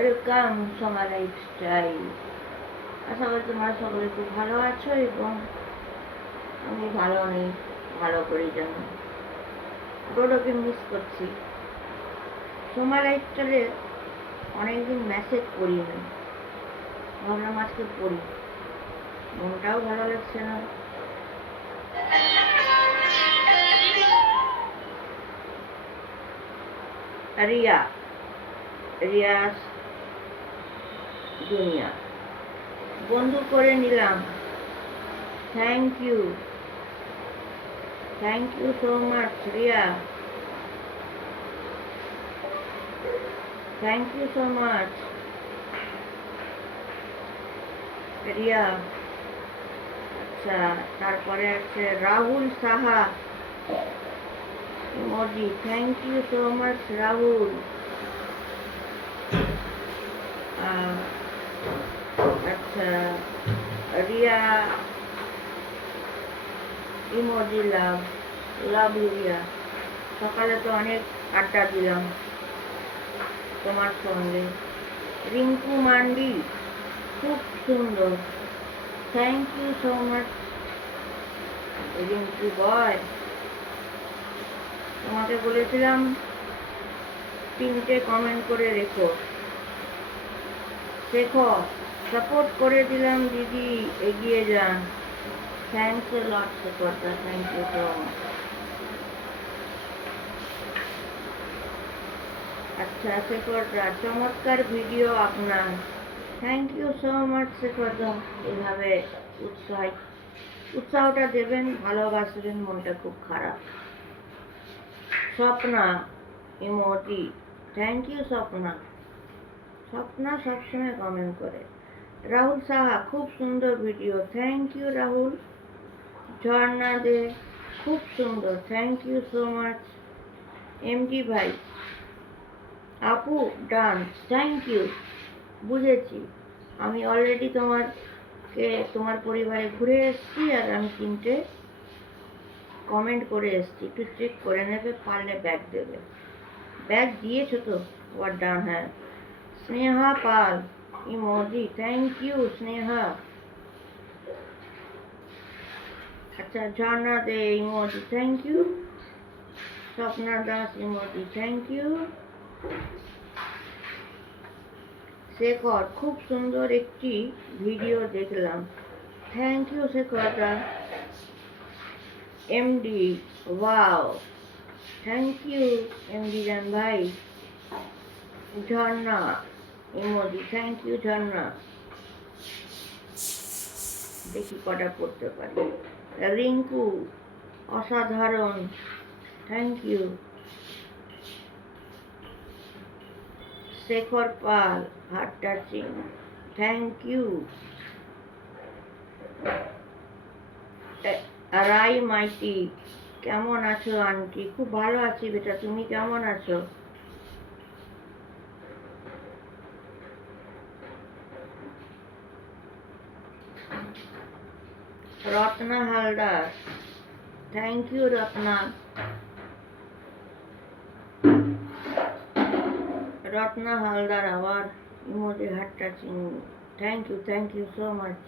Welcome Soma lifestyle আশা করি তোমরা সকলে খুব ভালো আছো এবং আমি ভালো নেই ভালো করেই জানো ডোডোকে মিস করছি। সোমা লাইফস্টাইলে অনেকদিন মেসেজ করি করিনি। ভাবলাম আজকে পড়ি মনটাও ভালো লাগছে না। রিয়া রিয়াস দুনিয়া। বন্ধু করে নিলাম। Thank you thank you so much Riya. Thank you so much Riya. আচ্ছা তারপরে আছে Rahul Saha. Modi thank you so much Rahul. আচ্ছা Riya emoji love love Riya. সকালে তো অনেক আড্ডা দিলাম তোমার সঙ্গে। রিঙ্কু মান্ডি, খুব সুন্দর। Thank you so much Rinku boy তোমাকে বলেছিলাম তিনটে কমেন্ট করে রেখো। শেখো সাপোর্ট করে দিলাম, দিদি, এগিয়ে যান। থ্যাংকস এ লট শেখরদা থ্যাংক ইউ সো মাচ আচ্ছা শেখরদা চমৎকার ভিডিও আপনার। থ্যাংক ইউ সো মাচ শেখরদা এভাবে উৎসাহ, উৎসাহটা দেবেন, ভালোবাসবেন, মনটা খুব খারাপ। Swapna emoji thank you Swapna. Swapna সবসময় কমেন্ট করে। রাহুল সাহা, খুব সুন্দর video thank you Rahul. Jharna De, খুব সুন্দর। Thank you so much MD ভাই। আপু ডান্স থ্যাংক ইউ বুঝেছি। আমি অলরেডি তোমারকে তোমার পরিবারে ঘুরে এসেছি আর আমি তিনটে কমেন্ট করে এসেছি। একটু চেক করে নেবে, পারলে ব্যাগ দেবে। ব্যাগ দিয়েছ তো? ওয়ার ডান হ্যাঁ। Sneha Pal. Emoji thank you Sneha. আচ্ছা Jharna De emoji thank you Swapna Das emoji thank you Shekhar, খুব সুন্দর একটি ভিডিও দেখলাম। Thank you Shekhar da MD wow thank you MD জান ভাই। Jharna emoji thank you Jharna দেখি কটা পড়তে পারি। রিঙ্কু, অসাধারণ। Thank you Shekhar Pal heart touching thank you Rai Maity কেমন আছো আন্টি? খুব ভালো আছি বেটা, তুমি কেমন আছো? রত্না হালদার থ্যাংক ইউ রত্না রত্না হালদার আবার emoji heart touching thank you thank you so much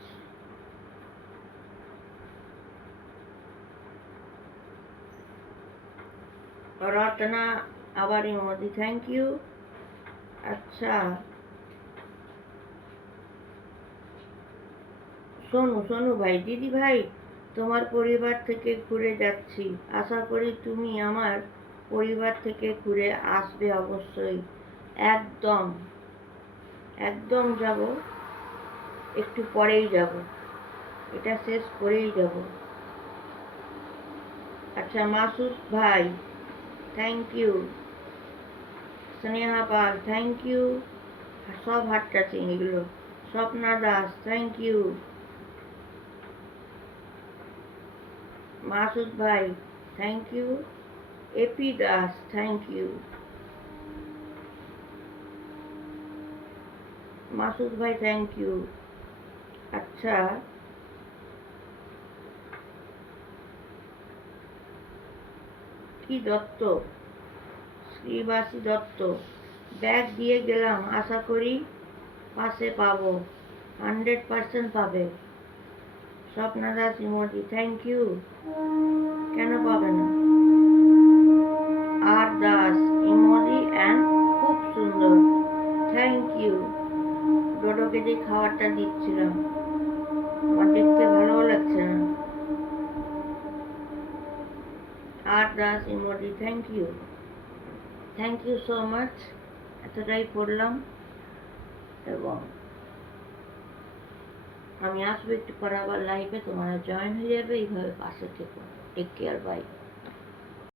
Ratna আবার ইমোজি থ্যাংক ইউ আচ্ছা শোনো শোনো ভাই, দিদি ভাই, তোমার পরিবার থেকে ঘুরে যাচ্ছি। আশা করি তুমি আমার পরিবার থেকে ঘুরে আসবে অবশ্যই। একদম একদম যাব। একটু পরেই যাব। এটা শেষ করেই যাব। আচ্ছা মাসুদ ভাই thank you Sneha Pal thank you সব হাত টাচিং এগুলো। স্বপ্না দাস থ্যাংক ইউ মাসুদ ভাই thank you AP Das thank you Masud ভাই থ্যাংক ইউ আচ্ছা। কি দত্ত? শ্রীবাসী দত্ত। ব্যাগ দিয়ে গেলাম, আশা করি পাশে পাবো। হান্ড্রেড পার্সেন্ট পাবে। Swapna Das emoji thank you কেন পাবে না? আর দাস, ইমোজি অ্যান্ড খুব সুন্দর। থ্যাংক ইউ ডোডোকে যে খাবারটা দিচ্ছিলাম, আমার দেখতে ভালো লাগছে না। আর Das emoji thank you thank you so much এতটাই পড়লাম। এবং আমি আসব একটু পরে, আবার লাইভে তোমরা জয়েন হয়ে যাবে, এইভাবে পাশে থেকো। Take care bye